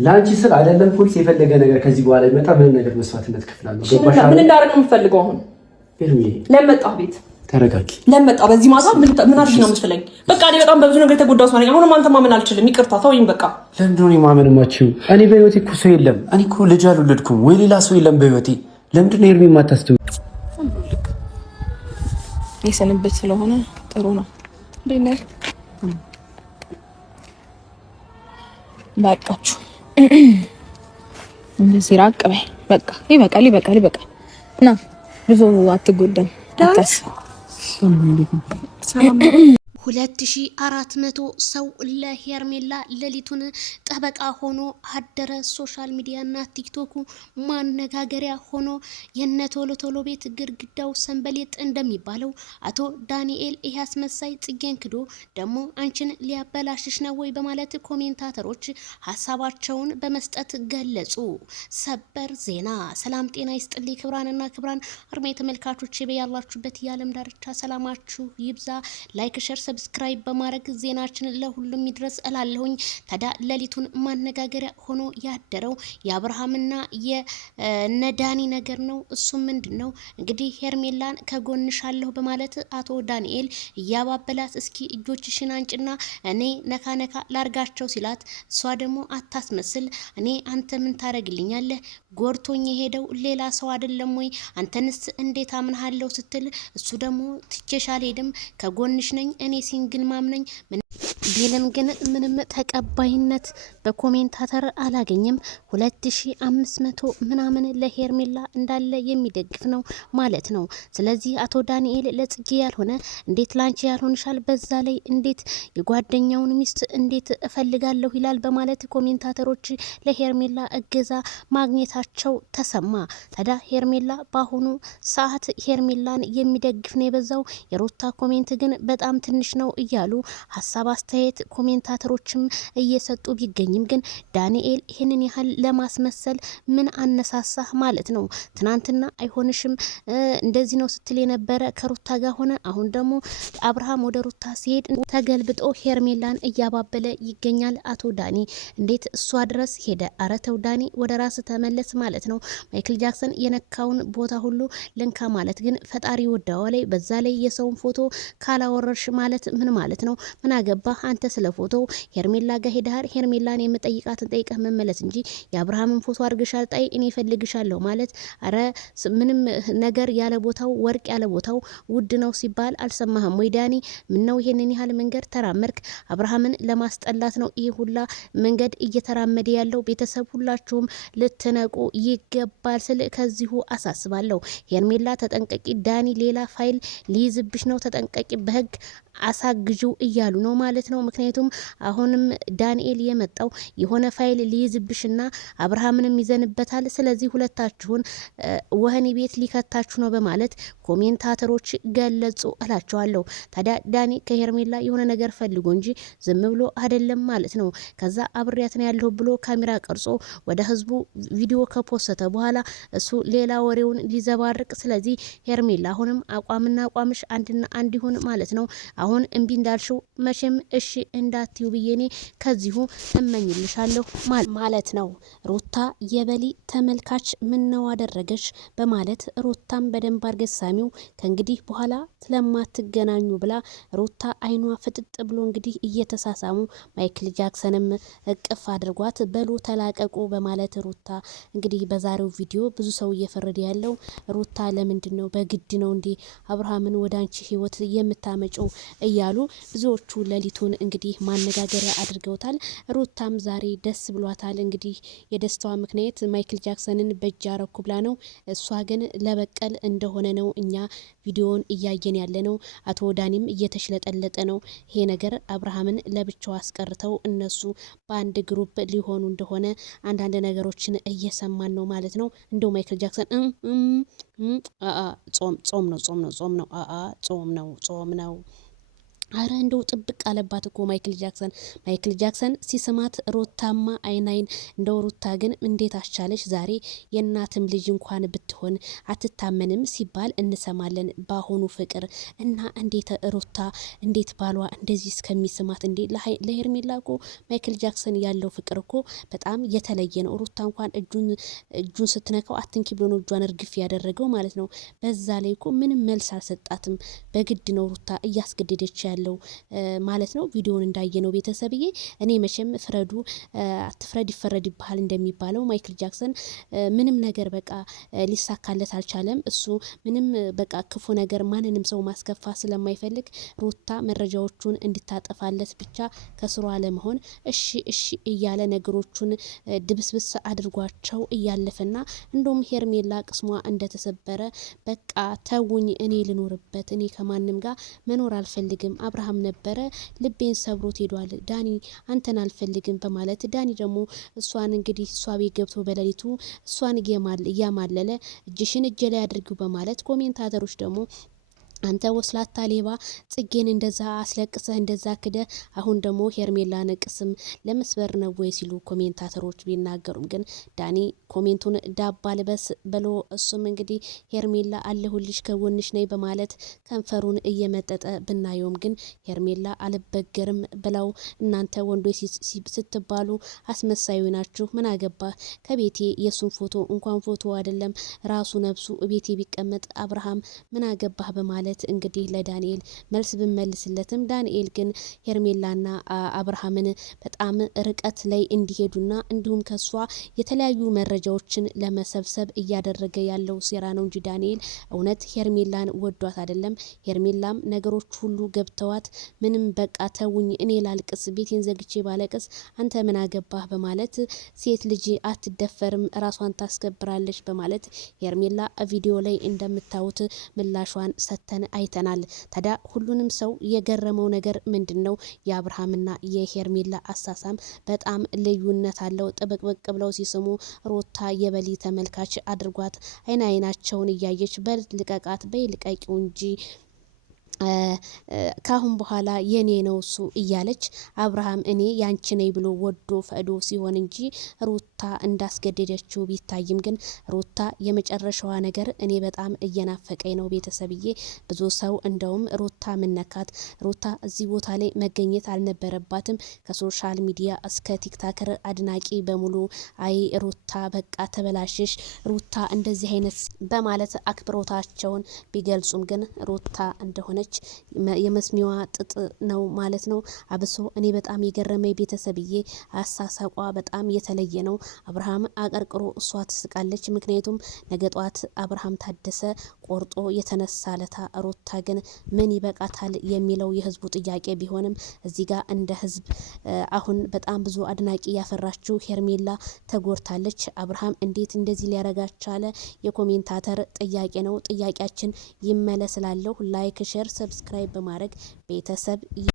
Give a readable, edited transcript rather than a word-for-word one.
ላንቺ ስል አይደለም ፖሊስ የፈለገ ነገር ከዚህ በኋላ ይመጣ ምን ነገር መስዋዕትነት ከፍላለሁ። ገባሽ? ምን እንዳደረግ ነው የምፈልገው አሁን? ለመጣህ ቤት ተረጋጊ። ለመጣ በዚህ ማታ ምን አድርግ ነው የምትለኝ? በቃ እኔ በጣም በብዙ ነገር የተጎዳሁት ማለት አሁንም አንተ ማመን አልችልም። ይቅርታ ተወኝ በቃ። ለምንድን ነው ማመን የማትችይው? እኔ በህይወቴ እኮ ሰው የለም። እኔ እኮ ልጅ አልወለድኩም ወይ ሌላ ሰው የለም በህይወቴ። ለምንድን ነው ኤርሚ የማታስተውይው? የሰንበት ስለሆነ ጥሩ ነው። እንዴ በቃችሁ እንደዚህ ራቅ በይ በቃ። ይበቃል ና ብዙ አትጎዳም። አታስ 2400 ሰው ለሄርሜላ ሌሊቱን ጠበቃ ሆኖ አደረ። ሶሻል ሚዲያና ቲክቶኩ ማነጋገሪያ ሆኖ የነ ቶሎ ቤት ግድግዳው ሰንበሌጥ እንደሚባለው አቶ ዳንኤል ይህ አስመሳይ ጽጌን ክዶ ደግሞ አንቺን ሊያበላሽሽ ነው ወይ በማለት ኮሜንታተሮች ሀሳባቸውን በመስጠት ገለጹ። ሰበር ዜና። ሰላም ጤና ይስጥልኝ ክብራንና ክብራን አርሜ ተመልካቾች በያላችሁበት የዓለም ዳርቻ ሰላማችሁ ይብዛ። ላይክ ሸር ሰብስክራይብ በማድረግ ዜናችንን ለሁሉም ይድረስ እላለሁኝ። ታዲያ ሌሊቱን ማነጋገሪያ ሆኖ ያደረው የአብርሃምና የነዳኒ ነገር ነው። እሱ ምንድነው እንግዲህ ሄርሜላን ከጎንሻለሁ በማለት አቶ ዳንኤል እያባበላት እስኪ እጆችሽን አንጭና እኔ ነካ ላርጋቸው ሲላት እሷ ደግሞ አታስመስል እኔ አንተ ምን ታረግልኛለህ ጎርቶኝ የሄደው ሌላ ሰው አይደለም ወይ አንተንስ እንዴት አምንሃለሁ ስትል እሱ ደግሞ ትቼሽ አልሄድም ከጎንሽ ነኝ እኔ ሲንግል ማምነኝ ቢልም ግን ምንም ተቀባይነት በኮሜንታተር አላገኘም። 2500 ምናምን ለሄርሜላ እንዳለ የሚደግፍ ነው ማለት ነው። ስለዚህ አቶ ዳንኤል ለጽጌ ያልሆነ እንዴት ላንቺ ያልሆንሻል፣ በዛ ላይ እንዴት የጓደኛውን ሚስት እንዴት እፈልጋለሁ ይላል በማለት ኮሜንታተሮች ለሄርሜላ እገዛ ማግኘታቸው ተሰማ። ታዲያ ሄርሜላ በአሁኑ ሰዓት ሄርሜላን የሚደግፍ ነው የበዛው። የሩታ ኮሜንት ግን በጣም ትንሽ ነው እያሉ ሀሳብ አስተያየት ኮሜንታተሮችም እየሰጡ ቢገኝም ግን ዳንኤል ይህንን ያህል ለማስመሰል ምን አነሳሳህ ማለት ነው? ትናንትና አይሆንሽም እንደዚህ ነው ስትል የነበረ ከሩታ ጋር ሆነ። አሁን ደግሞ አብርሃም ወደ ሩታ ሲሄድ ተገልብጦ ሄርሜላን እያባበለ ይገኛል አቶ ዳኒ። እንዴት እሷ ድረስ ሄደ? ኧረ ተው ዳኒ ወደ ራስ ተመለስ ማለት ነው። ማይክል ጃክሰን የነካውን ቦታ ሁሉ ልንካ ማለት ግን ፈጣሪ ወዳዋ ላይ በዛ ላይ የሰውን ፎቶ ካላወረርሽ ማለት ምን ማለት ነው? ምን አገባህ አንተ ስለ ፎቶ? ሄርሜላ ጋር ሄደሃል። ሄርሜላን የምጠይቃትን ጠይቀህ መመለስ እንጂ የአብርሃምን ፎቶ አድርገሻል ጣይ እኔ እፈልግሻለሁ ማለት አረ ምንም ነገር ያለ ቦታው ወርቅ ያለ ቦታው ውድ ነው ሲባል አልሰማህም ወይ ዳኒ? ምን ነው ይሄንን ያህል መንገድ ተራመድክ? አብርሃምን ለማስጠላት ነው ይሄ ሁላ መንገድ እየተራመደ ያለው። ቤተሰብ ሁላችሁም ልትነቁ ይገባል ስል ከዚሁ አሳስባለሁ። ሄርሜላ ተጠንቀቂ፣ ዳኒ ሌላ ፋይል ሊይዝብሽ ነው፣ ተጠንቀቂ፣ በህግ አሳግጁ እያሉ ነው ማለት ነው። ምክንያቱም አሁንም ዳንኤል የመጣው የሆነ ፋይል ሊይዝብሽና አብርሃምንም ይዘንበታል፣ ስለዚህ ሁለታችሁን ወህኒ ቤት ሊከታችሁ ነው በማለት ኮሜንታተሮች ገለጹ እላቸዋለሁ። ታዲያ ዳኒ ከሄርሜላ የሆነ ነገር ፈልጎ እንጂ ዝም ብሎ አይደለም ማለት ነው። ከዛ አብሬያት ነው ያለሁ ብሎ ካሜራ ቀርጾ ወደ ህዝቡ ቪዲዮ ከፖሰተ በኋላ እሱ ሌላ ወሬውን ሊዘባርቅ፣ ስለዚህ ሄርሜላ አሁንም አቋምና አቋምሽ አንድና አንድ ይሁን ማለት ነው። አሁን እምቢ እንዳልሽው መቼም እሺ እንዳትዩ ብዬ እኔ ከዚሁ እመኝልሻለሁ ማለት ነው። ሩታ የበሊ ተመልካች ምን ነው አደረገች በማለት ሩታም በደንብ አርገሽ ሳሚው ከእንግዲህ በኋላ ስለማትገናኙ ብላ ሩታ አይኗ ፍጥጥ ብሎ እንግዲህ እየተሳሳሙ ማይክል ጃክሰንም እቅፍ አድርጓት በሉ ተላቀቁ በማለት ሩታ እንግዲህ በዛሬው ቪዲዮ ብዙ ሰው እየፈረደ ያለው ሩታ ለምንድን ነው በግድ ነው እንዴ አብርሃምን ወደ አንቺ ህይወት የምታመጪው እያሉ ብዙዎቹ ሌሊቱን እንግዲህ ማነጋገሪያ አድርገውታል። ሩታም ዛሬ ደስ ብሏታል። እንግዲህ የደስታዋ ምክንያት ማይክል ጃክሰንን በእጅ አረኩ ብላ ነው። እሷ ግን ለበቀል እንደሆነ ነው እኛ ቪዲዮን እያየን ያለ ነው። አቶ ዳኒም እየተሽለጠለጠ ነው። ይሄ ነገር አብርሃምን ለብቻው አስቀርተው እነሱ በአንድ ግሩፕ ሊሆኑ እንደሆነ አንዳንድ ነገሮችን እየሰማን ነው ማለት ነው። እንደው ማይክል ጃክሰን ጾም ነው አረ እንደው ጥብቅ አለባት እኮ ማይክል ጃክሰን ሲስማት ሩታማ አይናይን እንደው ሩታ ግን እንዴት አስቻለሽ ዛሬ የእናትም ልጅ እንኳን ብትሆን አትታመንም ሲባል እንሰማለን በአሁኑ ፍቅር እና እንዴት ሩታ እንዴት ባሏ እንደዚህ እስከሚስማት እንዴ ለሄርሜላ እኮ ማይክል ጃክሰን ያለው ፍቅር እኮ በጣም የተለየ ነው። ሩታ እንኳን እጁን ስትነካው አትንኪ ብሎ ነው እጇን እርግፍ ያደረገው ማለት ነው። በዛ ላይ እኮ ምንም መልስ አልሰጣትም። በግድ ነው ሩታ እያስገደደች ያለው ማለት ነው። ቪዲዮውን እንዳየነው ቤተሰብዬ እኔ መቼም ፍረዱ አትፍረድ ይፈረድብሃል እንደሚባለው ማይክል ጃክሰን ምንም ነገር በቃ ሊሳካለት አልቻለም። እሱ ምንም በቃ ክፉ ነገር ማንንም ሰው ማስከፋ ስለማይፈልግ ሩታ መረጃዎቹን እንድታጠፋለት ብቻ ከስሯ ለመሆን እሺ እያለ ነገሮቹን ድብስብስ አድርጓቸው እያለፈና እንደውም ሄርሜላ ቅስሟ እንደተሰበረ በቃ ተውኝ እኔ ልኖርበት እኔ ከማንም ጋር መኖር አልፈልግም አብርሃም ነበረ ልቤን ሰብሮት ሄዷል ዳኒ አንተን አልፈልግም በማለት ዳኒ ደግሞ እሷን እንግዲህ እሷ ቤት ገብቶ በሌሊቱ እሷን እያማለለ እጅሽን እጄ ላይ አድርጊው በማለት ኮሜንታተሮች ደግሞ አንተ ወስላታ ሌባ ጽጌን እንደዛ አስለቅሰህ እንደዛ ክደ አሁን ደግሞ ሄርሜላን ቅስም ለመስበር ነው ወይ ሲሉ ኮሜንታተሮች ቢናገሩም ግን ዳኒ ኮሜንቱን ዳባ ልበስ ብሎ እሱም እንግዲህ ሄርሜላ አለሁልሽ ከጎንሽ ነይ በማለት ከንፈሩን እየመጠጠ ብናየውም ግን ሄርሜላ አልበገርም ብለው እናንተ ወንዶች ስትባሉ አስመሳዩ ናችሁ ምን አገባ ከቤቴ የሱን ፎቶ እንኳን ፎቶ አይደለም ራሱ ነብሱ ቤቴ ቢቀመጥ አብርሃም ምን አገባህ በማለት እንግዲህ ለዳንኤል መልስ ብመልስለትም ዳንኤል ግን ሄርሜላና አብርሃምን በጣም ርቀት ላይ እንዲሄዱና እንዲሁም ከሷ የተለያዩ መረጃዎችን ለመሰብሰብ እያደረገ ያለው ሴራ ነው እንጂ ዳንኤል እውነት ሄርሜላን ወዷት አይደለም። ሄርሜላም ነገሮች ሁሉ ገብተዋት ምንም በቃ ተውኝ እኔ ላልቅስ ቤቴን ዘግቼ ባለቅስ አንተ ምን አገባህ በማለት ሴት ልጅ አትደፈርም ራሷን ታስከብራለች በማለት ሄርሜላ ቪዲዮ ላይ እንደምታዩት ምላሿን ሰተን አይተናል። ታዲያ ሁሉንም ሰው የገረመው ነገር ምንድነው? የአብርሃምና የሄርሜላ አሳሳም በጣም ልዩነት አለው። ጥብቅብቅ ብለው ሲስሙ ሩታ የበሊ ተመልካች አድርጓት አይናቸውን እያየች በልቀቃት በይልቀቂው እንጂ ካሁን በኋላ የኔ ነው እሱ እያለች አብርሃም እኔ ያንቺ ነኝ ብሎ ወዶ ፈዶ ሲሆን እንጂ ሩታ እንዳስገደደችው ቢታይም ግን ሩታ የመጨረሻዋ ነገር እኔ በጣም እየናፈቀኝ ነው ቤተሰብዬ። ብዙ ሰው እንደውም ሩታ ምነካት ሩታ እዚህ ቦታ ላይ መገኘት አልነበረባትም ከሶሻል ሚዲያ እስከ ቲክታከር አድናቂ በሙሉ አይ ሩታ በቃ ተበላሽሽ ሩታ እንደዚህ አይነት በማለት አክብሮታቸውን ቢገልጹም ግን ሩታ እንደሆነች የመስሚዋ ጥጥ ነው ማለት ነው። አብሶ እኔ በጣም የገረመኝ ቤተሰብዬ አሳሳቋ በጣም የተለየ ነው። አብርሃም አቀርቅሮ እሷ ትስቃለች። ምክንያቱም ነገ ጧት አብርሃም ታደሰ ቆርጦ የተነሳለታ ሩታ ግን ምን ይበቃታል የሚለው የህዝቡ ጥያቄ ቢሆንም እዚህ ጋር እንደ ህዝብ አሁን በጣም ብዙ አድናቂ ያፈራችው ሄርሜላ ተጎርታለች። አብርሃም እንዴት እንደዚህ ሊያረጋቻለ የኮሜንታተር ጥያቄ ነው። ጥያቄያችን ይመለስላለሁ። ላይክ ሼር ሰብስክራይብ በማድረግ ቤተሰብ